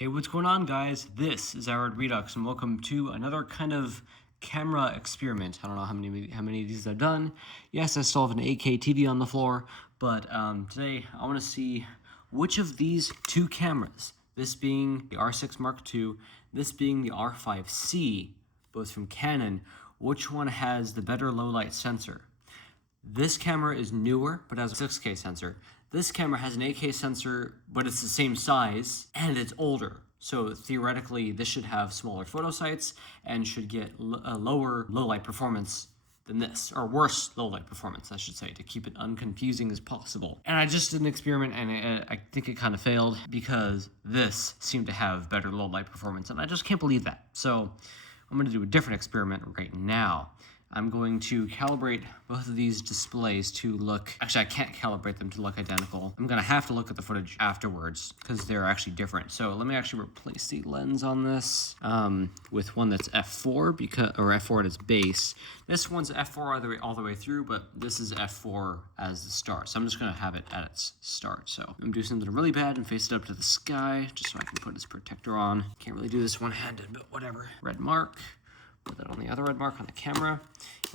Hey, what's going on, guys? This is Arid Redux, and welcome to another kind of camera experiment. I don't know how many of these I've done. Yes, I still have an 8K TV on the floor, but today I want to see which of these two cameras, this being the R6 Mark II, this being the R5C, both from Canon, which one has the better low light sensor. This camera is newer, but has a 6K sensor. This camera has an 8K sensor, but it's the same size, and it's older. So theoretically, this should have smaller photo sites and should get a lower low-light performance than this, or worse low-light performance, I should say, to keep it unconfusing as possible. And I just did an experiment, and I think it kind of failed because this seemed to have better low-light performance, and I just can't believe that. So I'm going to do a different experiment right now. I'm going to calibrate both of these displays to look, actually I can't calibrate them to look identical. I'm gonna have to look at the footage afterwards because they're actually different. So let me actually replace the lens on this with one that's f4 or f4 at its base. This one's f4 all the way through, but this is f4 as the start. So I'm just gonna have it at its start. So I'm gonna do something really bad and face it up to the sky just so I can put this protector on. Can't really do this one-handed, but whatever. Red mark. Put that on the other red mark on the camera,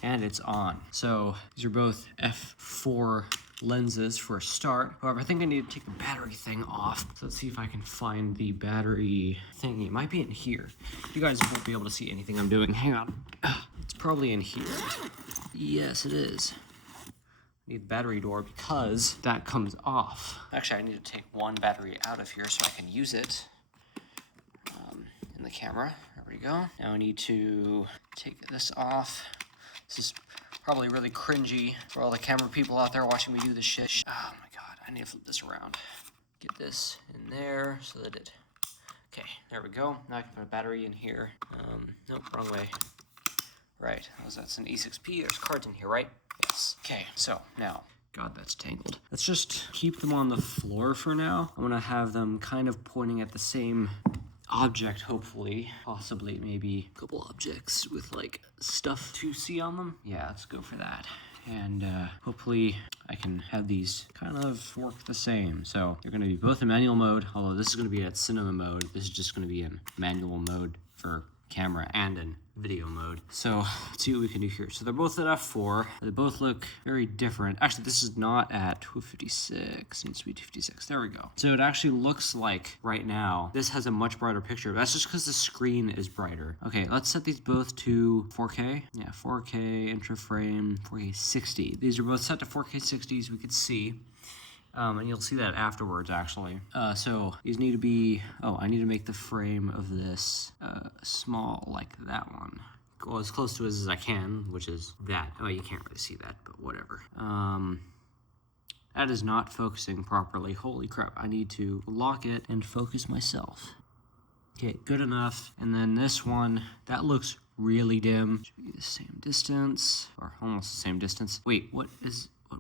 and it's on. So these are both f4 lenses for a start. However, I think I need to take the battery thing off. So let's see if I can find the battery thing. It might be in here. You guys won't be able to see anything I'm doing. Hang on. It's probably in here. Yes, it is. I need the battery door because that comes off. Actually, I need to take one battery out of here so I can use it in the camera. There we go. Now I need to take this off. This is probably really cringy for all the camera people out there watching me do this shit. Oh my god, I need to flip this around. Get this in there so that it... Okay, there we go. Now I can put a battery in here. Nope, wrong way. Right, that's an E6P. There's cards in here, right? Yes. Okay, so now... God, that's tangled. Let's just keep them on the floor for now. I'm gonna have them kind of pointing at the same object, hopefully, possibly maybe a couple objects with like stuff to see on them. Yeah, let's go for that. And hopefully I can have these kind of work the same. So they're gonna be both in manual mode, although this is gonna be at cinema mode. This is just gonna be in manual mode for camera and in video mode. So let's see what we can do here. So they're both at f4. They both look very different. Actually, this is not at 256. It needs to be 256. There we go. So it actually looks like right now this has a much brighter picture. That's just because the screen is brighter. Okay, let's set these both to 4K. Yeah, 4K intra frame, 4K 60. These are both set to 4K 60s. We could see. And you'll see that afterwards, actually. So these need to be, I need to make the frame of this small like that one. Go as close to it as I can, which is that. Oh, you can't really see that, but whatever. That is not focusing properly. Holy crap, I need to lock it and focus myself. Okay, good enough. And then this one, that looks really dim. Should be the same distance, or almost the same distance. Wait, what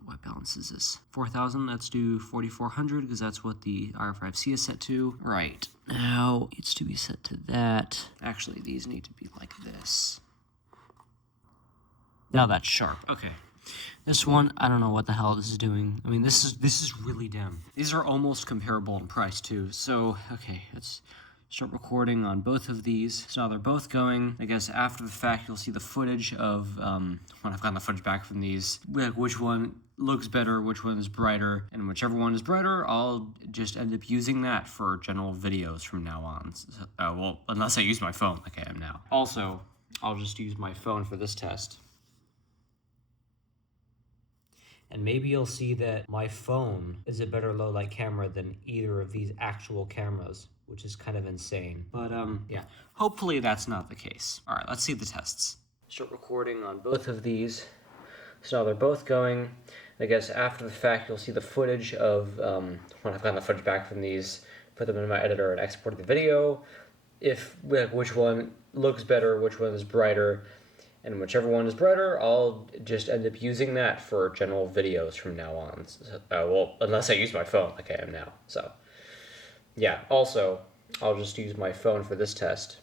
white balance is this? 4,000, let's do 4,400 because that's what the R5C is set to. Right, now it's to be set to that. Actually, these need to be like this. Now that's sharp, okay. This one, I don't know what the hell this is doing. I mean, this is really dim. These are almost comparable in price too. So, okay, let's start recording on both of these. So now they're both going. I guess after the fact, you'll see the footage of, when I've gotten the footage back from these, which one looks better, which one is brighter, and whichever one is brighter, I'll just end up using that for general videos from now on. Well, unless I use my phone like I am now. Also, I'll just use my phone for this test. And maybe you'll see that my phone is a better low light camera than either of these actual cameras, which is kind of insane. But yeah, hopefully that's not the case. All right, let's see the tests. Start recording on both of these. So now they're both going. I guess after the fact, you'll see the footage of when I've gotten the footage back from these, put them in my editor and export the video. If which one looks better, which one is brighter, and whichever one is brighter, I'll just end up using that for general videos from now on. Well, unless I use my phone like I am now. So yeah, also, I'll just use my phone for this test.